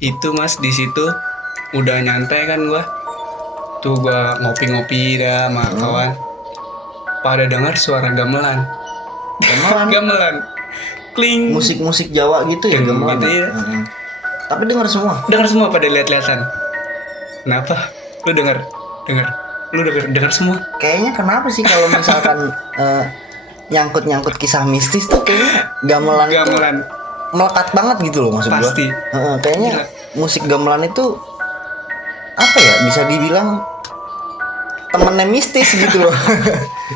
Itu mas di situ udah nyantai kan gua. Tuh gua ngopi-ngopi dah sama kawan. Pada dengar suara gamelan. Gamelan. Gamelan. Kling. Musik-musik Jawa gitu ya gamelan. Gitu ya. Tapi dengar semua. Dengar semua pada lihat-lihatan. Kenapa? Lu dengar? Lu dengar semua. Kayaknya kenapa sih kalau misalkan nyangkut-nyangkut kisah mistis tuh kayaknya gamelan itu melekat banget gitu loh maksud Pasti. gua. Kayaknya Gila. musik gamelan itu apa ya, bisa dibilang temennya mistis gitu loh.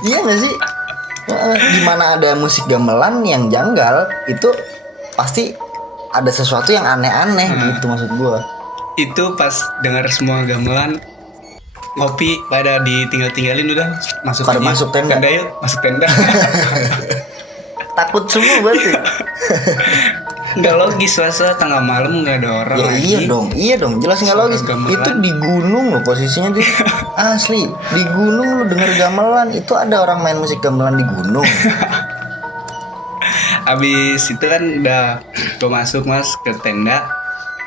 Iya nggak sih? Dimana ada musik gamelan yang janggal itu pasti ada sesuatu yang aneh-aneh gitu maksud gua. Itu pas dengar semua gamelan, ngopi pada ditinggalin udah masuk Pada aja. masuk tenda. Yuk, masuk tenda. Takut semua berarti. Nggak logis, masa tengah malam nggak ada orang Ya lagi. iya dong, jelas nggak Suara logis. gamelan. Itu di gunung loh posisinya tuh. Asli, di gunung lu denger gamelan, itu ada orang main musik gamelan di gunung. Abis itu kan udah gue masuk mas ke tenda,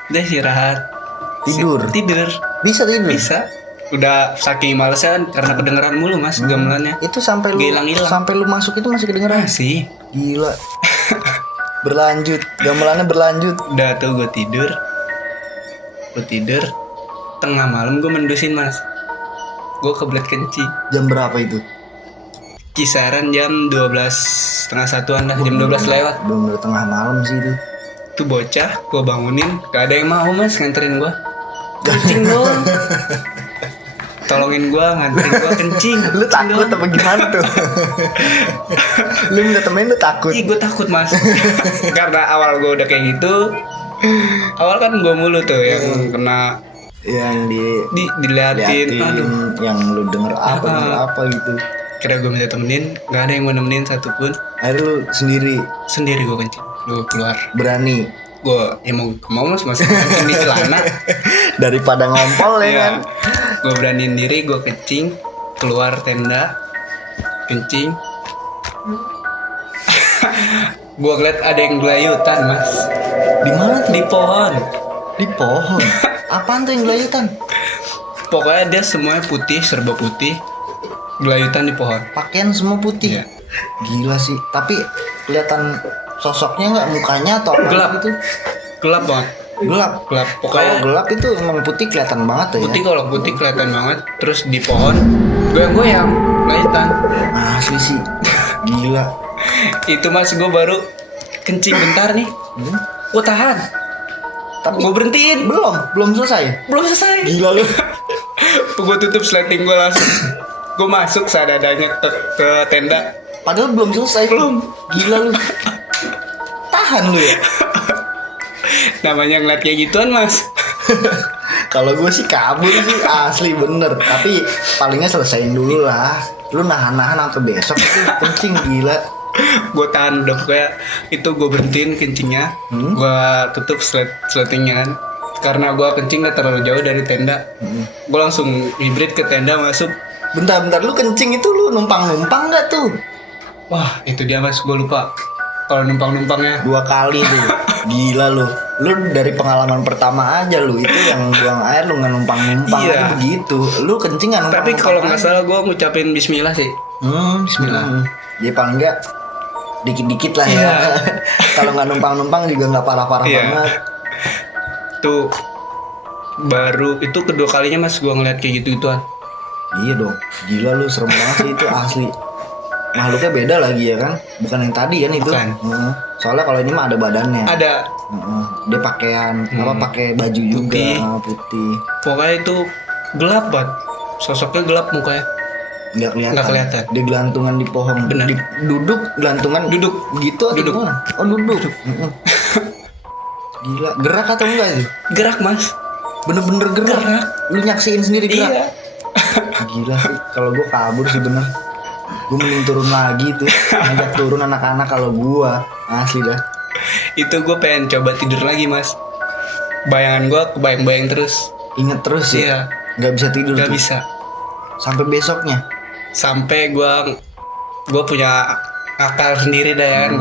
udah istirahat. Tidur. Tidur. Bisa tidur. Bisa. Udah saking malesnya kan karena kedengeran mulu mas gamelannya. Itu sampai lu Hilang-hilang. sampai lu masuk itu masih kedengeran. Masih. Gila. Berlanjut, gamelannya berlanjut. Udah tuh gue tidur. Tengah malam gue mendusin mas. Gue kebelet kencing. Jam berapa itu? Kisaran jam 12:30-an lah. Jam 12 lewat. Belum tengah malam sih itu. Tuh bocah gue bangunin. Gak ada yang mau mas nganterin gue. Kencing dong. Tolongin gue nganterin gue kencing. Lu takut apa gimana tuh? Lu minta temenin lu takut. Ih gue takut mas. Karena awal gue udah kayak gitu. Awal kan gue mulu tuh yang kena Yang diliatin. Aduh. yang lu denger apa gitu. Kira gue minta temenin, gak ada yang mau nemenin satupun. Akhirnya lu Sendiri gue kencing. Gue keluar. berani Gue mau mas masih kencing di celana. daripada ngompol ya kan. Gue beraniin diri, gue kencing, keluar tenda, kencing. Gue ngeliat ada yang gelayutan mas. Di mana tuh? Di pohon. Di pohon. Apaan tuh yang gelayutan? Pokoknya dia semuanya putih, serba putih. Gelayutan di pohon. Pakaian semua putih. Iya. Gila sih. Tapi kelihatan sosoknya nggak, mukanya atau apa Gelap. gitu? Gelap banget. Gelap. Gelap. Kalau Pokoknya gelap itu emang putih kelihatan banget tuh ya. putih, kalau putih kelihatan banget. Terus di pohon goyang-goyang, gelayutan. Asli sih. Gila. Itu mas gue baru kencing bentar nih. Gue tahan. Tapi Gue berhentiin. belum selesai. Belum selesai. Gila lu. Gue tutup sleting gue langsung. Gue masuk seadanya ke tenda. Padahal belum selesai. Belum. Gila lu. Tahan lu ya. Namanya ngeliat kayak gituan mas. Kalau gue sih kabur sih asli bener. Tapi palingnya selesaiin dulu lah. Lu nahan-nahan sampai besok itu kencing gila. Gue tahan udah pokoknya. Itu gue berhentiin kencingnya. Gue tutup sletingnya kan. Karena gue kencing udah terlalu jauh dari tenda. Gue langsung hibrid ke tenda masuk. Bentar lu kencing itu lu numpang nggak tuh? Wah itu dia mas, gue lupa. Kalau numpang-numpangnya 2 kali tuh. Gila lu. Lu dari pengalaman pertama aja lu itu yang buang air lu nggak numpang-numpang Iya. aja begitu. Lu kencing nggak numpang. tapi kalau nggak salah gue ngucapin bismillah sih. Bismillah. Jadi paling enggak dikit-dikit lah ya. Iya. Kalau nggak numpang-numpang juga nggak parah-parah Iya. banget. Tuh baru itu kedua kalinya mas gue ngeliat kayak gitu-gituan. Iya dong. Gila lu, serem banget sih itu asli. Makhluknya beda lagi ya kan? Bukan yang tadi kan itu. Bukan. Soalnya kalau ini mah ada badannya. Ada. Dia pakaian pakai baju juga Putih. putih. Pokoknya itu gelap banget. Sosoknya gelap mukanya. Nggak kelihatan. Nggak kelihatan. Dia gelantungan di pohon. Benar. Duduk gelantungan. Duduk. Gitu atau Duduk. gimana? Oh duduk. Gila. Gerak atau enggak sih? Gerak mas. Bener-bener gerak. Gerak. Lu nyaksiin sendiri gerak. Iya. Gila sih. Kalau gue kabur sih bener. Gue mending turun lagi tuh. Ngajak turun anak-anak kalau gue. Asli dah. Itu gue pengen coba tidur lagi mas. Bayangan gue kebayang-bayang terus. Ingat terus ya. Iya. Nggak bisa tidur. Gak tuh. bisa. Sampai besoknya. Sampai gue punya akal sendiri dah ya kan.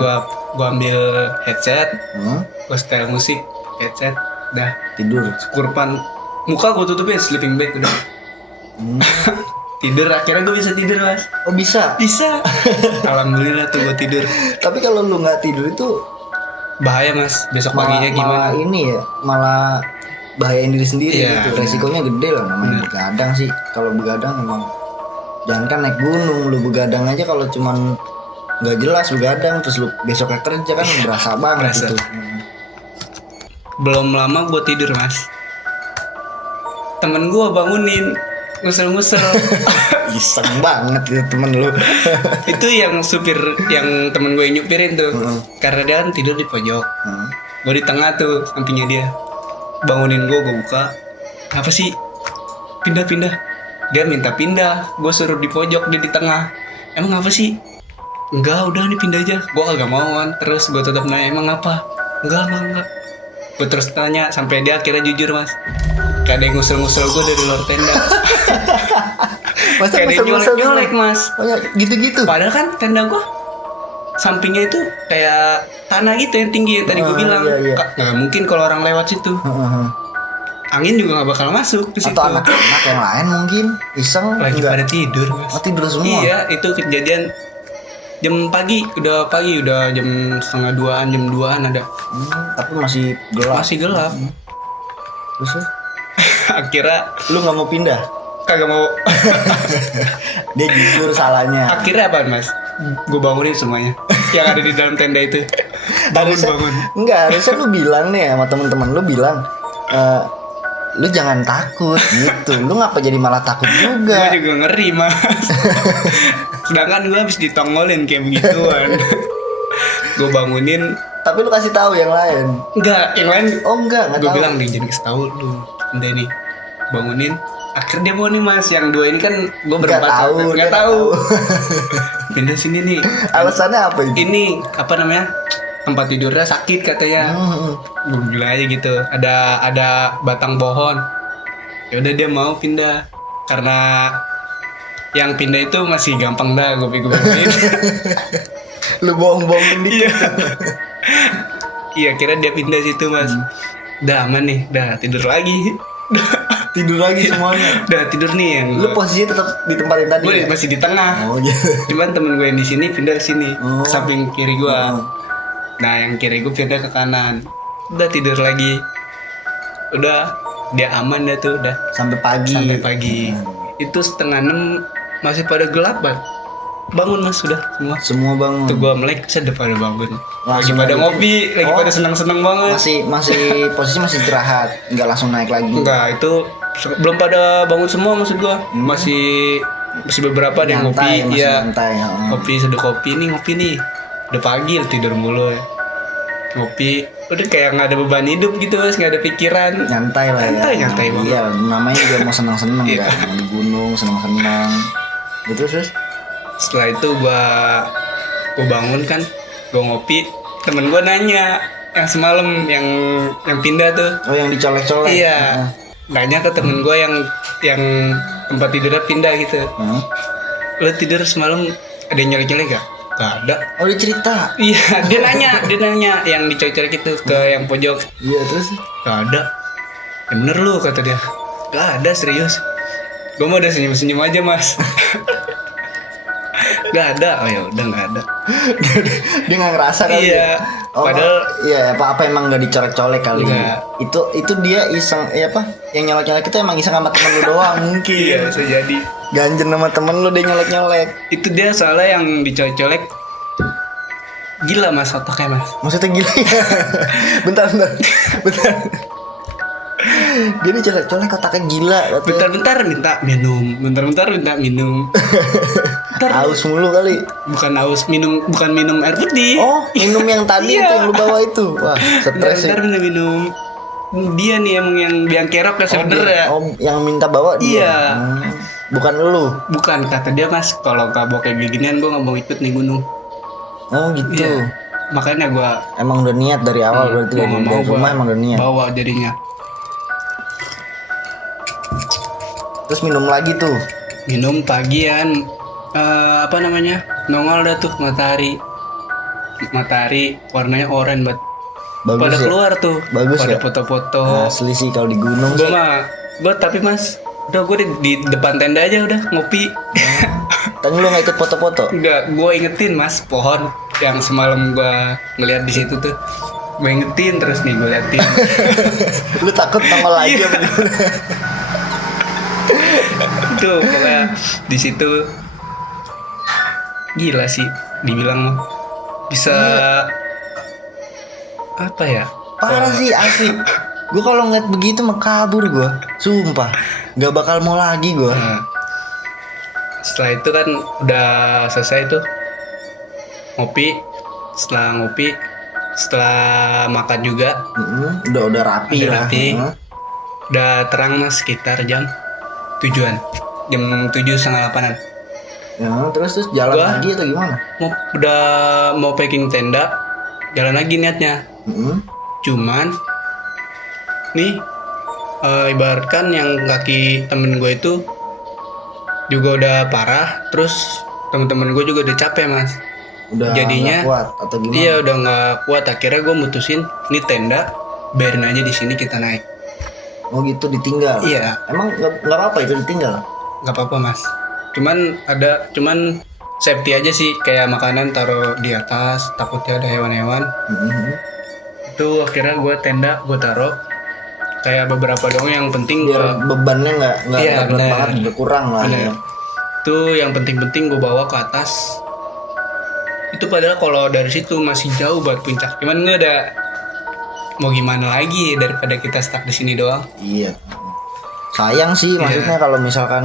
Gue ambil headset. Gue setel musik headset. Dah Tidur. kurpan, muka gue tutupin sleeping bag udah. Tidur, akhirnya gue bisa tidur mas. Oh bisa. Bisa. Alhamdulillah tuh gue tidur. Tapi kalau lu nggak tidur itu Bahaya mas, besok paginya gimana? malah ini ya, malah bahayain diri sendiri Iya, gitu. Resikonya gede lah namanya begadang sih. Kalau begadang emang jangan kan naik gunung, lu begadang aja kalau cuman nggak jelas begadang terus lu besoknya kerja kan berasa banget Berasa. gitu. Belum lama gue tidur mas, temen gue bangunin ngusel-ngusel. Iseng banget itu temen lu. Itu yang supir, yang temen gue yang nyupirin tuh. Karena dia kan tidur di pojok, gue di tengah tuh sampingnya dia. Bangunin gue buka, apa sih, pindah-pindah. Dia minta pindah, gue suruh di pojok, dia di tengah. Emang apa sih? Enggak, udah nih pindah aja. Gue kagak mau kan. Terus gue tetap nanya, emang apa? Enggak. Gue terus tanya sampai dia akhirnya jujur mas. Kayak ada yang ngusel-ngusel gue dari luar tenda. Masa Kayak ada yang nyolek-nyolek mas. Oh ya gitu-gitu. Padahal kan tenda gue sampingnya itu kayak tanah gitu yang tinggi yang tadi gue bilang. iya. Nggak mungkin kalau orang lewat situ. Angin juga nggak bakal masuk ke situ. Atau anak-anak yang lain mungkin iseng Lagi enggak. pada tidur mas. Oh, tidur semua. Iya, itu kejadian jam pagi, udah jam 1:30-an, jam 2-an ada. Tapi masih gelap. Masih gelap. Terus lu? Akhirnya Lu nggak mau pindah? kagak mau. Dia jujur salahnya. Akhirnya apa mas? Gue bangunin semuanya yang ada di dalam tenda itu. Harusnya- Bangun. Enggak, harusnya lu bilang nih sama teman-teman lu bilang lu jangan takut gitu. Lu ngapa jadi malah takut Gue juga? juga ngeri mas. Sedangkan gue habis ditongolin kayak begituan. Gue bangunin. Tapi lu kasih tahu yang lain. Enggak, yang lain Oh enggak gue tahu. bilang nih jangan kasih tahu lu. Udah nih bangunin. Akhirnya dia mau nih mas, yang dua ini kan gue Nggak berempat. tahu, dia Nggak nggak tahu. Pindah sini nih. Alasannya apa itu? Ini apa namanya, tempat tidurnya sakit katanya. Gue bilang aja gitu. Ada batang pohon. Ya udah dia mau pindah karena yang pindah itu masih gampang dah gue bangunin. Lu bohong-bohongin dikit. Iya kira dia pindah situ mas. Udah aman nih, udah tidur lagi. Tidur lagi semuanya. Udah tidur nih yang Lu posisinya tetap di tempat yang tadi. gue ya? masih di tengah. Oh gitu. Cuman temen gue yang di sini pindah ke sini, Oh. samping kiri gue. Nah yang kiri gue pindah ke kanan. Udah tidur lagi. Udah dia aman dah tuh udah Sampai pagi. sampai pagi. Itu 5:30 masih pada gelap banget. Bangun mas sudah semua. Semua bangun. Tuh gue melek saya udah pada bangun. Lagi Langsung pada lagi. ngopi, lagi Oh. pada senang-senang banget. Masih posisi masih istirahat, nggak langsung naik lagi. Enggak, itu belum pada bangun semua maksud gua. Masih beberapa ada yang ngopi, masih iya. nyantai. Ngopi, seduh kopi nih. Udah pagi tidur mulu ya. Ngopi, udah kayak nggak ada beban hidup gitu, Mas, nggak ada pikiran. Nyantai lah ya. Nyantai banget. Iya, namanya juga mau senang-senang Iya. kan. Di gunung senang-senang. Gitu terus. Setelah itu gua bangun kan, gua ngopi. Temen gua nanya yang semalam yang pindah tuh. Oh, yang dicolek-colek. Iya. Nanya ke temen gua yang tempat tidurnya pindah gitu. Heeh. Lo tidur semalam ada yang nyolek-nyolek gak? Gak ada. Oh, dia cerita. Iya, dia nanya yang dicolek-colek itu ke yang pojok. Iya, terus Gak ada. Ya bener lu kata dia. Gak ada serius. Gue mau udah senyum-senyum aja mas. Gak ada. Oh ya udah gak ada. dia nggak ngerasa kali. Iya. Ya? Oh, Padahal iya apa emang nggak dicolek-colek kali. Nggak. Itu dia iseng, apa? Yang nyolek-nyolek itu emang iseng sama temen lu doang mungkin. iya bisa jadi. Ganjen sama temen lu dia nyolek-nyolek. Itu dia soalnya yang dicolek-colek gila mas otaknya mas. Maksudnya gila. bentar. Dia dicolek-colek kotaknya gila katanya. Bentar-bentar minta minum. Bentar-bentar minta minum. Haus mulu kali. Bukan haus, bukan minum air putih. Oh, minum yang tadi Iya. itu yang lu bawa itu. Wah, stres ya. Bentar minum. Dia nih emang yang biang kerok ya sebenernya. Oh, yang minta bawa dia. Iya. Bukan lu. Bukan, kata dia mas, kalau kabok kayak beginian gue gak mau ikut nih gunung. Oh, gitu. Iya. Makanya gue Emang udah niat dari awal berarti dari rumah emang udah niat. bawa jadinya. Terus minum lagi tuh. Minum pagian, apa namanya, nongol dah tuh matahari warnanya oranye banget. Bagus pada ya? keluar tuh. Bagus pada ya? foto-foto. Asli sih kalau di gunung Gue sih. tapi mas, udah gue di depan tenda aja udah ngopi. Kan lu nggak ikut foto-foto? Enggak, gue ingetin mas pohon yang semalam gue ngeliat di situ tuh. Gue ingetin terus nih, gue liatin. Lu takut nongol lagi Iya. apa gimana? Tuh pokoknya di situ gila sih, dibilang bisa apa ya? Parah sih asli. Gue kalau ngeliat begitu mah kabur gue. Sumpah. Gak bakal mau lagi gue. Nah, setelah itu kan udah selesai tuh ngopi. Setelah makan juga Udah rapi Udah lah. rapi. Heeh. udah terang mas, sekitar jam 7-an, jam 7:30-8an. Ya, terus jalan Gua- lagi atau gimana? Udah mau packing tenda, jalan lagi niatnya. Heeh. Cuman nih ibaratkan yang kaki temen gue itu juga udah parah, terus temen-temen gue juga udah capek mas. Udah Jadinya- nggak kuat atau gimana? Iya udah nggak kuat, akhirnya gue mutusin nih tenda biarin aja di sini, kita naik. Oh gitu ditinggal. Iya, Emang nggak apa-apa itu ditinggal? nggak apa-apa mas. Cuman safety aja sih, kayak makanan taruh di atas, takutnya ada hewan-hewan. Heeh. Itu akhirnya gue tenda gue taruh kayak beberapa doang, yang penting gue Biar bebannya nggak Iya, berat bener. banget, berkurang lah. Bener. Ya. Itu yang penting-penting gue bawa ke atas. Itu padahal kalau dari situ masih jauh buat puncak. Cuman gue udah mau gimana lagi daripada kita stuck di sini doang. Iya. Sayang sih, maksudnya kalau misalkan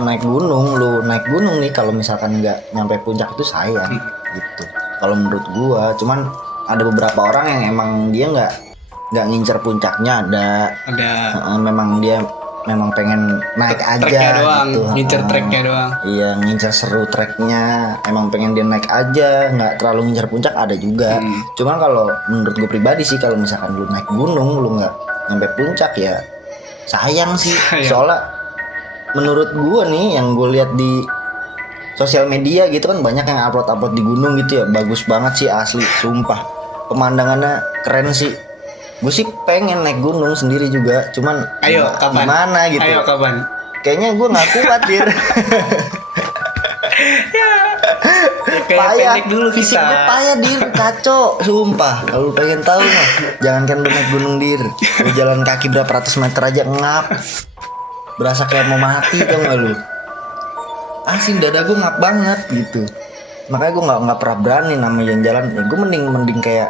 naik gunung, lu naik gunung nih, kalau misalkan nggak nyampe puncak itu sayang gitu. Kalau menurut gua, cuman ada beberapa orang yang emang dia nggak ngincer puncaknya, Ada memang dia memang pengen naik aja treknya doang, gitu. ngincer treknya doang. Iya, ngincer seru treknya, emang pengen dia naik aja, nggak terlalu ngincer puncak ada juga. Cuman kalau menurut gue pribadi sih, kalau misalkan lu naik gunung, lu nggak nyampe puncak ya sayang sih. Sayang. Soalnya menurut gue nih, yang gue lihat di sosial media gitu kan, banyak yang upload di gunung gitu ya, bagus banget sih asli, sumpah. Pemandangannya keren sih. Gue sih pengen naik gunung sendiri juga, cuman Ayo kapan? gimana gitu. Ayo kapan? Kayaknya gue nggak kuat dir. Kayak Payah pendek dulu fisik kita. gue payah dir, kacau sumpah. Kalau lu pengen tahu mah jangankan lu naik gunung dir, lu jalan kaki berapa ratus meter aja ngap, berasa kayak mau mati, tau gak lu? Asli dada gue ngap banget gitu. Makanya gue nggak pernah berani namanya jalan. Ya gue mending kayak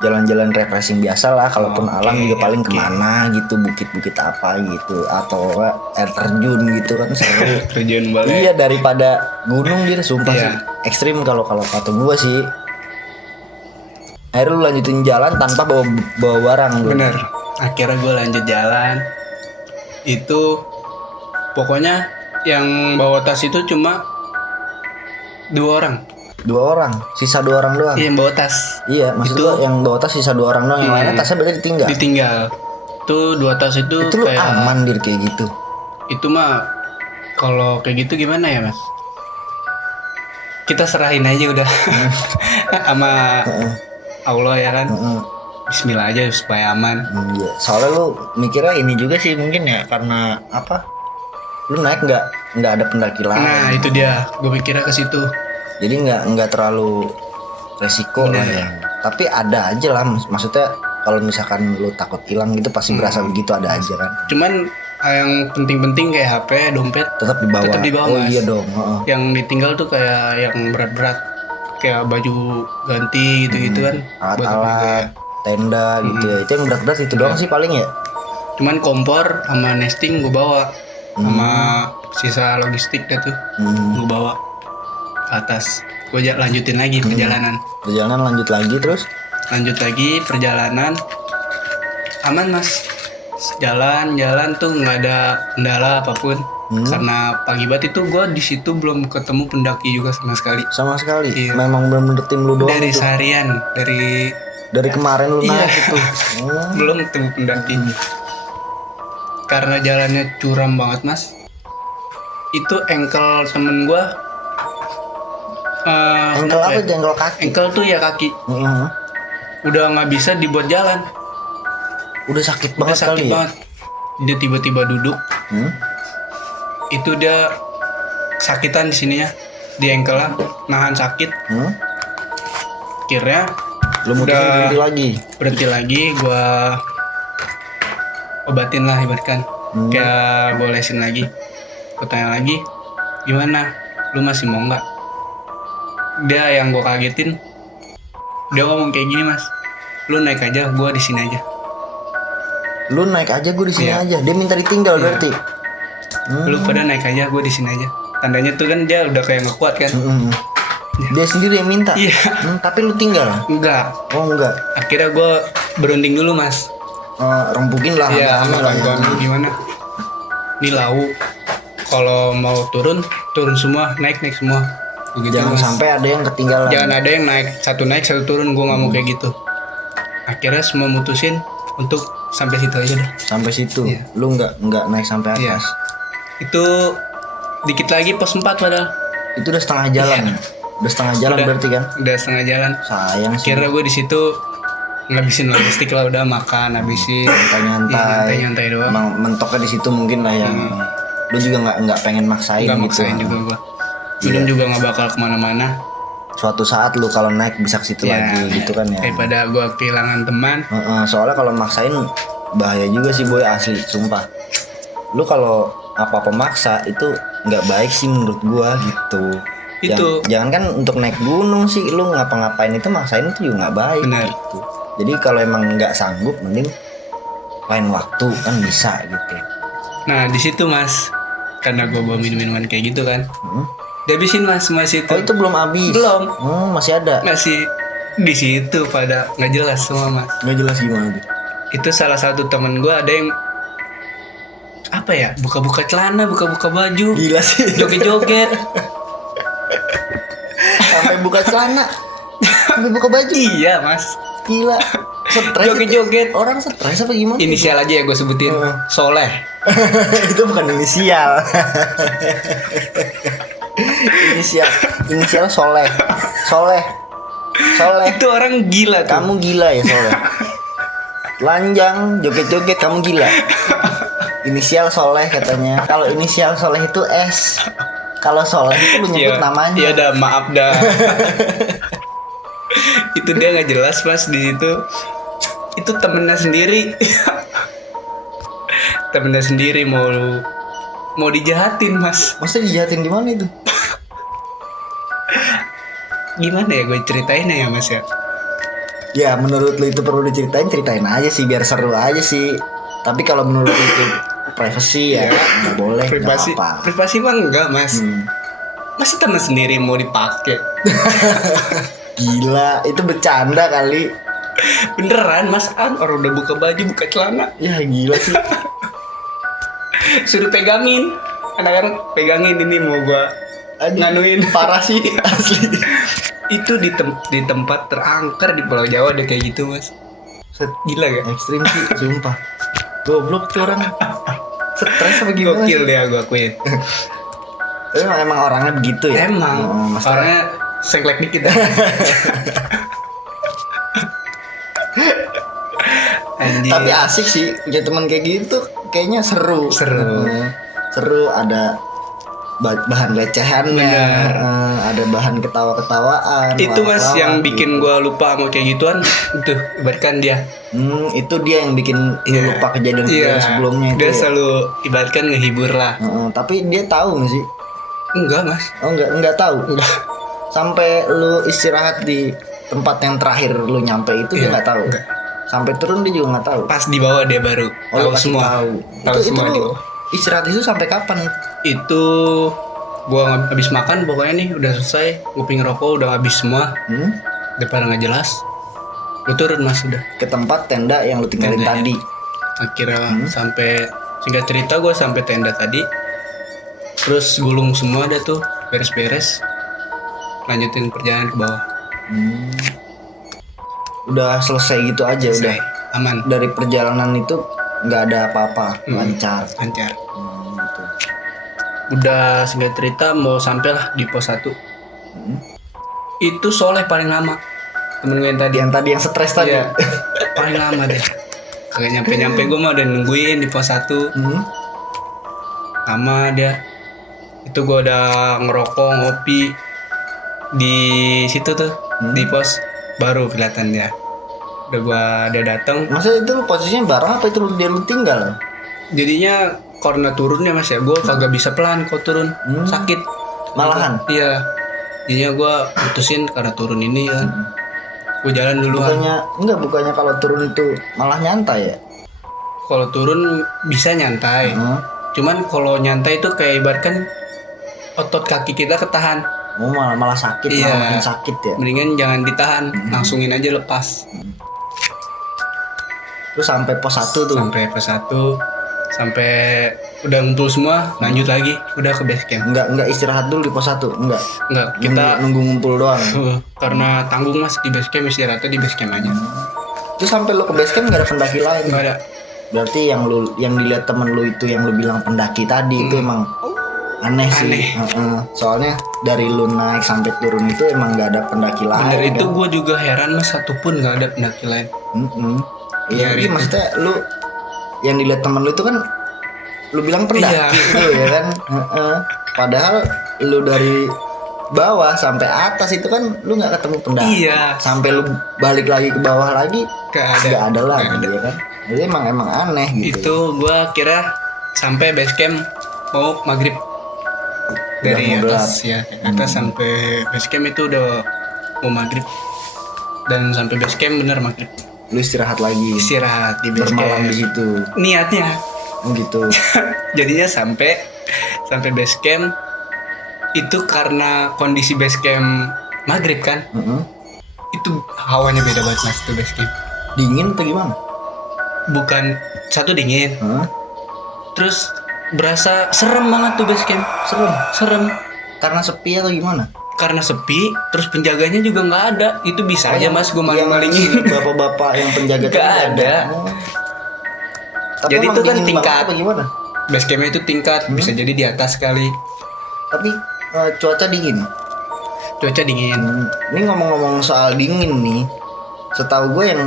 jalan-jalan refreshing biasa lah. Kalaupun alam juga paling kemana gitu, bukit-bukit apa gitu, atau enggak air terjun gitu kan seru. Terjun balik. Iya, daripada gunung dir, sumpah Iya. sih ekstrim kalau kata gue sih. Akhirnya lu lanjutin jalan tanpa bawa barang lu. Bener. Akhirnya gue lanjut jalan. Itu pokoknya yang bawa tas itu cuma 2 orang. 2 orang, sisa 2 orang doang. Yang bawa tas Iya, maksud Itu- gua yang bawa tas sisa 2 orang doang, yang lainnya tasnya berarti ditinggal. ditinggal. Tuh 2 tas itu Itu lu kayak aman dir kayak gitu. itu mah kalau kayak gitu gimana ya mas? Kita serahin aja udah sama Allah ya kan. Heeh. Bismillah aja supaya aman. Iya, soalnya lu mikirnya ini juga sih mungkin ya, karena apa? Lu naik nggak ada pendaki lain. Nah itu dia, gue pikirnya ke situ. Jadi nggak terlalu resiko lah ya. Tapi ada aja lah, maksudnya kalau misalkan lu takut hilang gitu pasti berasa begitu, ada aja kan. Cuman yang penting-penting kayak HP, dompet Tetap dibawa. Tetap dibawa, Oh Mas. iya dong. Heeh. yang ditinggal tuh kayak yang berat-berat, kayak baju ganti gitu-gitu kan. Buat apa juga ya. Alat-alat, tenda gitu ya. Itu yang berat-berat itu doang sih paling ya. Cuman kompor sama nesting gue bawa, sama sisa logistik dah tuh gue bawa ke atas. Gue lanjutin lagi perjalanan. Perjalanan lanjut lagi terus. Lanjut lagi perjalanan, aman mas. Jalan-jalan tuh nggak ada kendala apapun. Karena pagi banget itu gue di situ belum ketemu pendaki juga sama sekali. Sama sekali. Iya. Memang bener-bener tim lu doang Dari itu. seharian, Dari kemarin lu Iya. naik itu. Oh. belum ketemu pendaki. Karena jalannya curam banget mas. Itu engkel temen gue. Engkel apa? Jengkel kaki. Engkel tuh ya kaki. Heeh. udah nggak bisa dibuat jalan. Udah sakit Udah banget sakit kali ya. banget. Dia tiba-tiba duduk, Hmm? itu dia sakitan di sininya, di ankle-nya, nahan sakit. Hmm? Akhirnya Lu mutusin Udah. berhenti lagi. berhenti lagi, gua obatin lah ibaratkan. Kayak gua lesin lagi. Gua tanya lagi, gimana? Lu masih mau nggak? Dia yang gua kagetin, dia ngomong kayak gini, Mas. Lu naik aja, gua di sini aja. Lu naik aja, gue di sini Iya. aja. Dia minta ditinggal berarti. Lu pada naik aja, gua di sini aja. Tandanya tuh kan dia udah kayak nggak kuat kan? Hmm. Dia sendiri yang minta. Iya. Tapi lu tinggal. Enggak. Oh enggak. Akhirnya gua berunding dulu, Mas. Rembukin lah. Iya, rame-rame makan lah gua ya. dulu gimana? Ini lau. Kalau mau turun semua, naik semua. Begitu, Jangan Mas. sampai ada yang ketinggalan. Jangan ada yang naik satu turun, gue nggak mau kayak gitu. Akhirnya semua mutusin untuk sampai situ aja deh. Sampai situ. Iya. Lu nggak naik sampai Iya. atas. Itu dikit lagi pos 4 padahal. Itu udah setengah jalan. Udah setengah jalan Udah. berarti kan. Udah setengah jalan. Sayang sih. Akhirnya gue di situ ngabisin logistik lah, udah makan, habisin. Nyantai-nyantai. Iya, nyantai doang. Emang mentoknya di situ mungkin lah yang lu juga nggak pengen maksain Nggak gitu. maksain juga gue. Minum juga nggak bakal kemana-mana. Suatu saat lu kalau naik bisa ke situ Ya, lagi gitu kan ya. Daripada gue kehilangan teman. Soalnya kalau maksain bahaya juga sih boy, asli sumpah. Lu kalau apa-apa maksa itu nggak baik sih menurut gua gitu. Itu. Jangan kan untuk naik gunung sih lu ngapa-ngapain itu maksain itu juga nggak baik. Benar. Gitu. Jadi kalau emang nggak sanggup mending lain waktu kan bisa gitu. Nah di situ, Mas, karena gue bawa minuman kayak gitu kan, Hmm? dihabisin, Mas, semua situ. Oh itu belum habis. Belum. Masih ada. Masih di situ pada nggak jelas semua, Mas. Nggak jelas gimana tuh. Itu salah satu temen gue ada yang apa ya, buka-buka celana, buka-buka baju, Gila sih. joget-joget. Sampai buka celana. Sampai buka baju. Iya, Mas. Gila. Stres. Joget-joget. itu. Orang stres apa gimana? Inisial aja ya gue sebutin. Soleh. Itu bukan inisial. inisial Soleh. Soleh. Itu orang gila tuh. Kamu gila ya Soleh. Telanjang, joget-joget kamu gila. Inisial Soleh katanya. Kalau inisial Soleh itu S. Kalau Soleh itu lu nyebut namanya. Iya dah, maaf dah. Itu dia nggak jelas, Mas, di situ. Itu temennya sendiri. Temennya sendiri mau dijahatin, Mas. Maksudnya dijahatin gimana itu? Gimana ya gue ceritainnya ya, Mas ya? Ya menurut lu itu perlu ceritain aja sih biar seru aja sih. Tapi kalau menurut lu itu privacy ya nggak boleh. nggak apa. Privasi mah enggak, Mas. Masa temen sendiri mau dipakai? Gila, itu bercanda kali. Beneran, Mas, orang udah buka baju, buka celana, Ya gila sih. suruh pegangin. Anak-anak pegangin ini mau gua nganuin. Parah sih asli. Itu di tempat terangker di Pulau Jawa ada kayak gitu, Mas. Gila gak? Ekstrim sih, sumpah. Goblok tuh orang. Stres apa gimana? Gokil sih? dia, gue akuin. Tapi emang orangnya begitu ya. Emang masalah. orangnya sengklek dikit. Anjir. Tapi asik sih punya teman kayak gitu. Kayaknya seru. Seru. Seru, ada bahan recehannya, ada bahan ketawa-ketawaan. Itu, Mas, lawak-lawak yang bikin gitu. gua lupa sama kayak gituan. Itu ibaratkan dia. Itu dia yang bikin lu lupa kejadian-kejadian sebelumnya itu. Dia ya. selalu ibaratkan ngehibur lah. Tapi dia tahu nggak sih? Enggak, Mas. Oh enggak tahu. Enggak. Sampai lu istirahat di tempat yang terakhir lu nyampe itu dia Iya, nggak tahu. enggak. Sampai turun dia juga nggak tahu. Pas di bawah dia baru Oh, lu tahu pasti semua. tahu. Tahu Itu semua lu di bawah. istirahat itu sampai kapan? Itu gua habis makan pokoknya nih udah selesai, nguping rokok udah habis semua. Daripada nggak jelas. Lu turun, Mas, udah. Ke tempat tenda yang lu tinggalin Tendanya. tadi. Akhirnya sampai, singkat cerita gue sampai tenda tadi. Terus gulung semua ada tuh, beres-beres. Lanjutin perjalanan ke bawah. Udah selesai gitu aja Selesai. udah. Aman, Dari perjalanan itu nggak ada apa-apa, lancar. lancar. Gitu. Udah singkat cerita mau sampai lah di pos 1. Itu Soleh paling lama. temen gue yang tadi. yang stres tadi. Iya. Paling lama deh. Kagak nyampe gue mah udah nungguin di pos 1. Lama dia. Itu gue udah ngerokok, ngopi di situ tuh, di pos baru kelihatan dia. Udah datang. Masa itu lu posisinya bareng apa itu lu tinggal? Jadinya karena turunnya Mas ya, gue kagak bisa pelan kalau turun. Sakit. Malahan. Iya. Jadinya gue putusin karena turun ini kan. Gue jalan duluan. Bukannya kalau turun itu malah nyantai ya? Kalau turun bisa nyantai. Cuman kalau nyantai itu kayak ibaratkan otot kaki kita ketahan. Oh malah sakit, Iya. malah makin sakit ya. Mendingan jangan ditahan, langsungin aja lepas. Terus sampai pos 1 tuh. Sampai pos 1, sampai udah ngumpul semua, lanjut lagi, udah ke base camp. Enggak istirahat dulu di pos 1, enggak. Kita nunggu ngumpul doang. Karena tanggung Mas di base camp, istirahatnya di base camp aja. Terus sampai lu ke base camp enggak ada pendaki lain? Enggak ada. Berarti yang dilihat temen lu itu yang lu bilang pendaki tadi itu emang aneh sih. Soalnya dari lu naik sampai turun itu emang nggak ada pendaki lain. Bener itu gue juga heran Mas, satupun nggak ada pendaki lain. Iya, jadi maksudnya lu yang dilihat temen lu itu kan lu bilang pendaki gitu ya kan. Padahal lu dari bawah sampai atas itu kan lu nggak ketemu pendaki. Iya. Sampai lu balik lagi ke bawah lagi nggak ada lagi ya kan. Jadi emang aneh gitu. Itu gue kira sampai base camp mau maghrib. Dari atas ya, atas sampai base camp itu udah mau maghrib. Dan sampai base camp bener maghrib. Lu istirahat lagi. Istirahat di base bermalam camp. di situ. Niatnya. Oh gitu. Jadinya sampai base camp itu karena kondisi base camp maghrib kan. Itu hawanya beda banget Mas itu base camp. Dingin atau gimana? Bukan, satu dingin. Terus berasa serem banget tuh base camp. Serem. Karena sepi atau gimana? Karena sepi, terus penjaganya juga nggak ada. Itu bisa aja Mas gue maling-malingin. Bapak-bapak yang penjaga nggak ada. Tapi jadi itu kan tingkat. Apa gimana? Base campnya itu tingkat, bisa jadi di atas kali. Tapi cuaca dingin. Cuaca dingin. Ini ngomong-ngomong soal dingin nih, setahu gue yang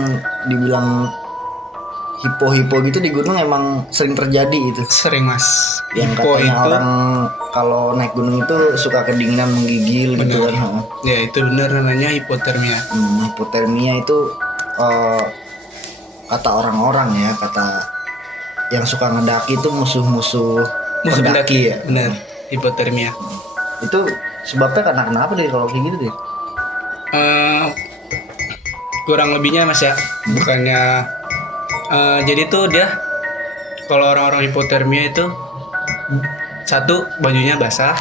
dibilang hipo gitu di gunung emang sering terjadi itu. Sering Mas. Yang Hipo katanya itu, orang kalau naik gunung itu suka kedinginan menggigil gitu kan. Ya itu benar namanya hipotermia. Hipotermia itu kata orang-orang ya, kata yang suka ngedaki itu musuh pendaki ya. Benar, hipotermia. Itu sebabnya karena kenapa deh kalau kayak gitu deh? Kurang lebihnya Mas ya, bukannya jadi tuh dia kalau orang-orang hipotermia itu satu bajunya basah,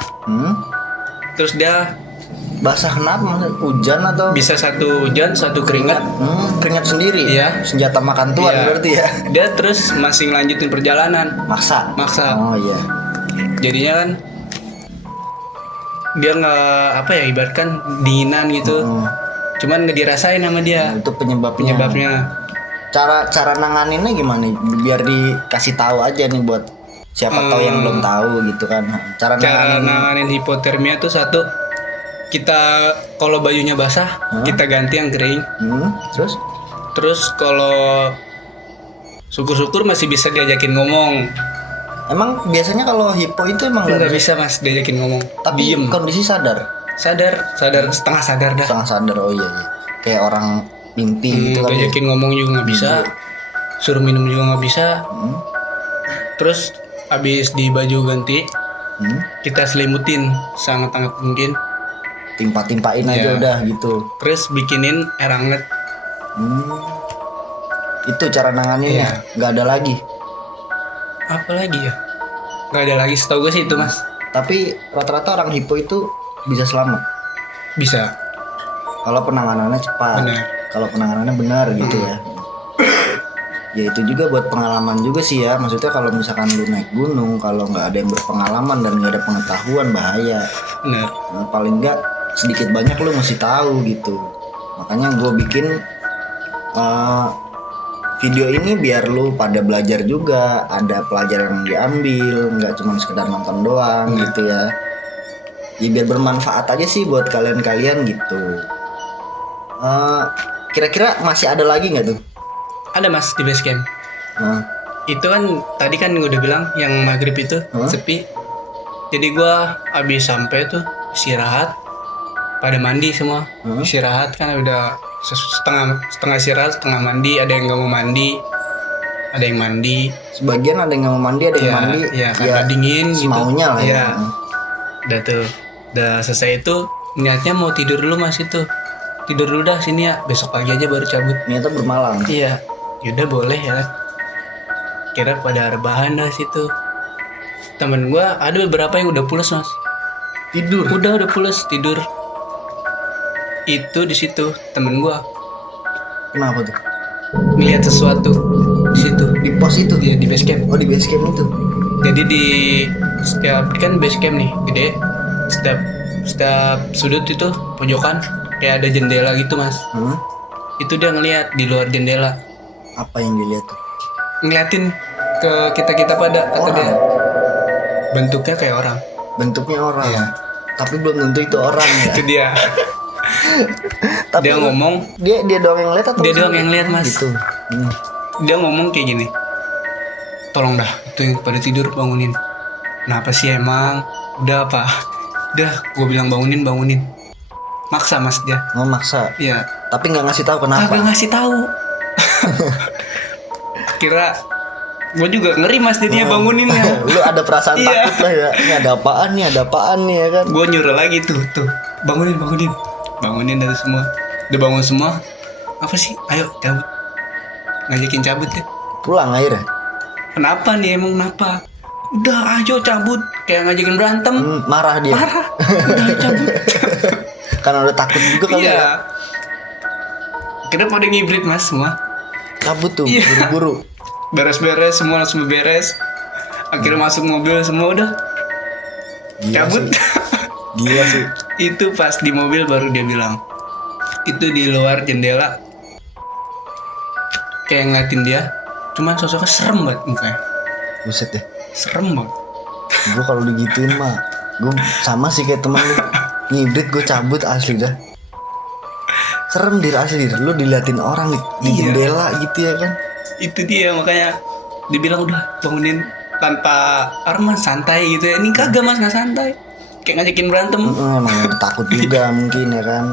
terus dia basah kenapa? Maksudnya hujan atau? Bisa satu hujan, satu keringat. Keringat sendiri. Iya. Senjata makan tuan berarti ya. Dia terus masih ngelanjutin perjalanan. Maksa. Oh iya. Jadinya kan dia nggak apa ya, ibaratkan dinginan gitu. Cuman nggak dirasain sama dia. Itu penyebabnya. Cara nanganinnya gimana? Biar dikasih tahu aja nih buat siapa tahu yang belum tahu gitu kan. Cara nanganin hipotermia tuh satu, kita kalau bajunya basah kita ganti yang kering. Terus kalau syukur-syukur masih bisa diajakin ngomong. Emang biasanya kalau hipo itu emang nggak bisa Mas diajakin ngomong. Tapi diem. Kondisi sadar setengah sadar dah. Setengah sadar. Oh iya. Kayak orang mimpi gitu kan. Diajakin ngomong juga nggak bisa. Suruh minum juga nggak bisa. Terus habis di baju ganti kita selimutin sangat mungkin. Timpa-timpain aja udah gitu. Terus bikinin air hangat. Itu cara nanganinnya. Nggak ada lagi. Apa lagi ya? Nggak ada lagi, setahu gue sih itu Mas. Tapi rata-rata orang hipo itu bisa selamat. Bisa. Kalau penanganannya cepat. Benar. Kalau penanganannya benar gitu ya. Ya itu juga buat pengalaman juga sih ya. Maksudnya kalau misalkan lu naik gunung, kalau nggak ada yang berpengalaman dan nggak ada pengetahuan, bahaya. Benar. Nah, paling nggak sedikit banyak lu mesti tahu gitu. Makanya gue bikin video ini biar lu pada belajar juga, ada pelajaran yang diambil, nggak cuma sekedar nonton doang gitu ya. Ya biar bermanfaat aja sih buat kalian-kalian gitu. Kira-kira masih ada lagi nggak tuh? Ada mas di base camp. Itu kan tadi kan gue udah bilang yang maghrib itu sepi. Jadi gue abis sampai tuh istirahat, pada mandi semua. Istirahat kan udah setengah istirahat, setengah mandi. Ada yang nggak mau mandi, ada yang mandi. Sebagian ada yang nggak mau mandi, ada yang mandi. Ya karena dingin gitu. Semaunya lah ya. Udah tuh, udah selesai itu niatnya mau tidur dulu mas itu. Tidur dulu dah sini ya, besok pagi aja baru cabut. Niatnya bermalam. Iya, yaudah boleh ya. Kira pada rebahan dah situ. Temen gue ada beberapa yang udah pulas mas. Tidur. Udah pulas tidur. Itu di situ temen gue Kenapa tuh? ngeliat sesuatu di situ. Di pos itu? Iya di base camp. Oh di base camp itu. Jadi di setiap kan base camp nih gede. Setiap sudut itu pojokan kayak ada jendela gitu mas. Itu dia ngeliat di luar jendela. Apa yang dilihat tuh? Ngeliatin ke kita pada kata Orang. dia. Bentuknya kayak orang. Bentuknya orang. Iya. Tapi belum tentu itu orang ya. Itu dia. Tapi Dia ngomong. dia doang yang lihat atau Dia sih? doang yang lihat mas. Gitu. Dia ngomong kayak gini. Tolong dah itu yang pada tidur bangunin. Kenapa sih emang? Udah apa? Udah gue bilang bangunin. Maksa mas dia. Oh maksa. Iya. Tapi nggak ngasih tahu kenapa. Kagak ngasih tahu. Kira gue juga ngeri mas jadinya banguninnya. Lu ada perasaan Iya. takut lah ya. Ini ada apaan nih ya kan? Gue nyuruh lagi tuh bangunin dari semua. Udah bangun semua. Apa sih? Ayo cabut. Ngajakin cabut ya. Pulang akhirnya. Kenapa nih emang kenapa? Udah ayo cabut. Kayak ngajakin berantem. Marah dia. Marah. Udah cabut. Karena udah takut juga kali ya. Iya. Kira pada ngibrit mas semua. Kabut tuh Iya. buru-buru. Beres-beres semua langsung beres. Akhirnya masuk mobil semua udah. Gila Cabut. sih. Gila sih. Itu pas di mobil baru dia bilang. Itu di luar jendela. Kayak ngeliatin dia. Cuman sosoknya serem banget mukanya. Buset ya. Serem banget. Gue kalau digituin mah, gue sama sih kayak teman lu. Ngibrit gue cabut asli dah. Serem dir asli. Lu diliatin orang di Iya. jendela gitu ya kan. Itu dia makanya dibilang udah bangunin tanpa arma santai gitu ya. Ini kagak mas, nggak santai. Kayak ngajakin berantem. Emang udah takut juga mungkin ya kan.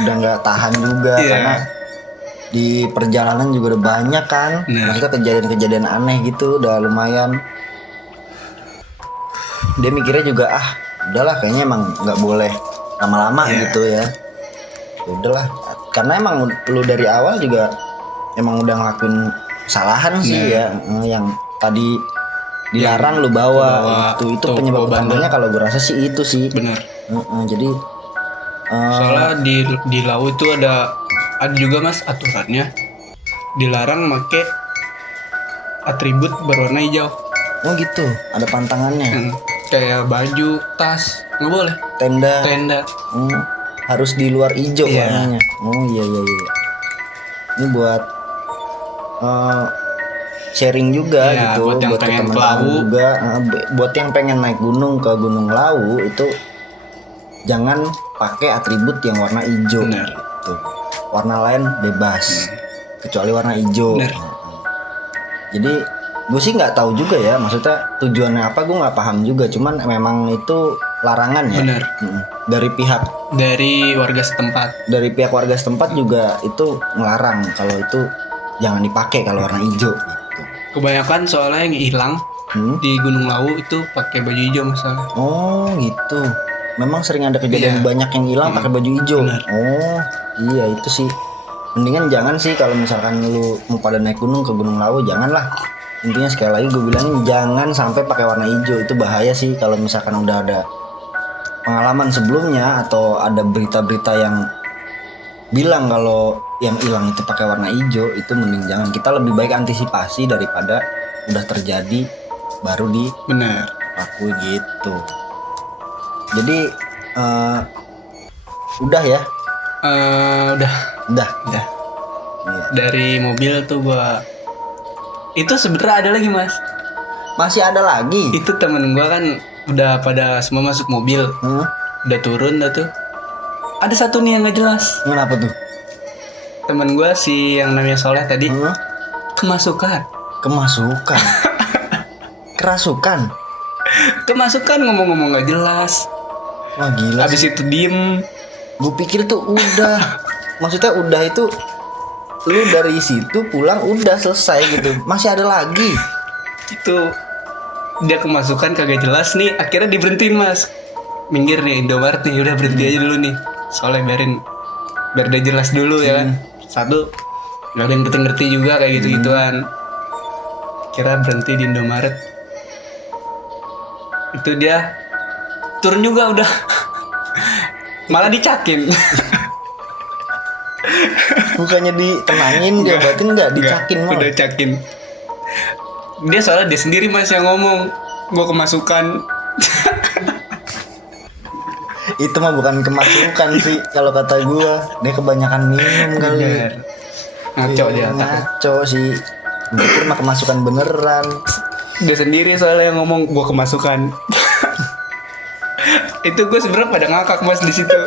Udah nggak tahan juga Iya. karena di perjalanan juga udah banyak kan. Nah. Maksudnya kejadian-kejadian aneh gitu udah lumayan. Dia mikirnya juga udahlah kayaknya emang nggak boleh lama-lama Iya. gitu ya. Ya udahlah karena emang lu dari awal juga emang udah ngelakuin kesalahan sih ya. Yang tadi dilarang lu bawa, itu tuh, penyebab bawa bandel. utamanya kalau gue rasa sih itu sih. Bener. Jadi Soalnya di laut itu ada juga mas aturannya. Dilarang make atribut berwarna hijau. oh gitu ada pantangannya. Kayak baju, tas, nggak boleh. Tenda. Tenda. Harus di luar hijau Iya. warnanya. Oh iya. Ini buat sharing juga Iya, gitu buat yang ke pengen ke teman-teman Lawu. juga. Buat yang pengen naik gunung ke Gunung Lawu itu jangan pakai atribut yang warna hijau. Bener. Gitu. Warna lain bebas kecuali warna hijau. Bener. Jadi gue sih nggak tahu juga ya maksudnya tujuannya apa gue nggak paham juga. Cuman memang itu larangan ya. Bener. Dari pihak Dari warga setempat juga itu ngelarang kalau itu jangan dipakai kalau warna hijau gitu. kebanyakan soalnya yang hilang di Gunung Lawu itu pakai baju hijau masalah. Oh gitu. Memang sering ada kejadian Iya. banyak yang hilang pakai baju hijau. Benar. Oh iya itu sih. Mendingan jangan sih kalau misalkan lu mau pada naik gunung ke Gunung Lawu janganlah. Intinya sekali lagi gue bilangin jangan sampai pakai warna hijau, itu bahaya sih kalau misalkan udah ada pengalaman sebelumnya atau ada berita-berita yang bilang kalau yang hilang itu pakai warna hijau, itu mending jangan. Kita lebih baik antisipasi daripada udah terjadi baru Bener. dilakuin gitu. Jadi udah ya, Udah. udah. Iya. Iya. Dari mobil tuh gua itu sebenarnya ada lagi mas. Masih ada lagi. Itu temen gua kan udah pada semua masuk mobil, udah turun dah tuh. Ada satu nih yang nggak jelas. Kenapa tuh? temen gue si yang namanya Soleh tadi kemasukan kerasukan. Ngomong-ngomong gak jelas. Wah gila. Abis itu diem. Gue pikir tuh udah, maksudnya udah itu lu dari situ pulang udah selesai gitu, masih ada lagi. Itu dia kemasukan kagak jelas nih, akhirnya diberhentiin mas. Minggir nih Indomaret nih, udah berhenti aja dulu nih. Soalnya biar udah jelas dulu ya kan. Satu nggak ada yang ngerti juga kayak gitu-gituan. Kira berhenti di Indomaret. Itu dia turun juga udah. Malah dicakin. Bukannya ditenangin, diobatin nggak, dicakin malah. Udah cakin. Dia soalnya dia sendiri mas yang ngomong, gue kemasukan. Itu mah bukan kemasukan sih kalau kata gua, dia kebanyakan minum kali. Bener. Ngaco dia. Ngaco sih. Gue pikir mah kemasukan beneran. Dia sendiri soalnya yang ngomong gue kemasukan. Itu gue sebenarnya pada ngakak mas di situ.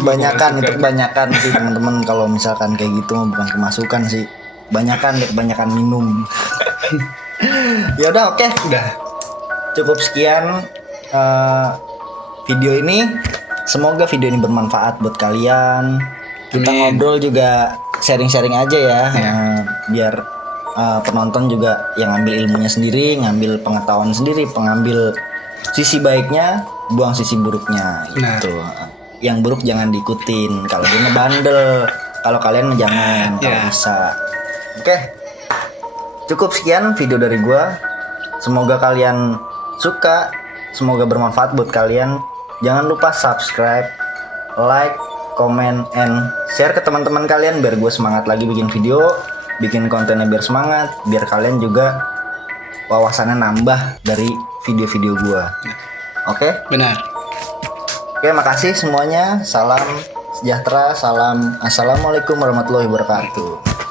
Kebanyakan sih teman-teman, kalau misalkan kayak gitu mah bukan kemasukan sih. Kebanyakan minum. Ya udah, oke. Udah. Cukup sekian video ini. Semoga video ini bermanfaat buat kalian. Kita Amin. ngobrol juga, sharing-sharing aja ya. Biar penonton juga yang ngambil ilmunya sendiri, ngambil pengetahuan sendiri, pengambil sisi baiknya, buang sisi buruknya gitu. Yang buruk jangan diikutin. Kalau dia ngebandel, kalau kalian jangan, kalau bisa. Oke. Cukup sekian video dari gua. Semoga kalian suka, semoga bermanfaat buat kalian. Jangan lupa subscribe, like, comment, and share ke teman-teman kalian biar gue semangat lagi bikin video, bikin kontennya biar semangat, biar kalian juga wawasannya nambah dari video-video gue. Oke? Benar. Oke, makasih semuanya. Salam sejahtera, assalamualaikum warahmatullahi wabarakatuh.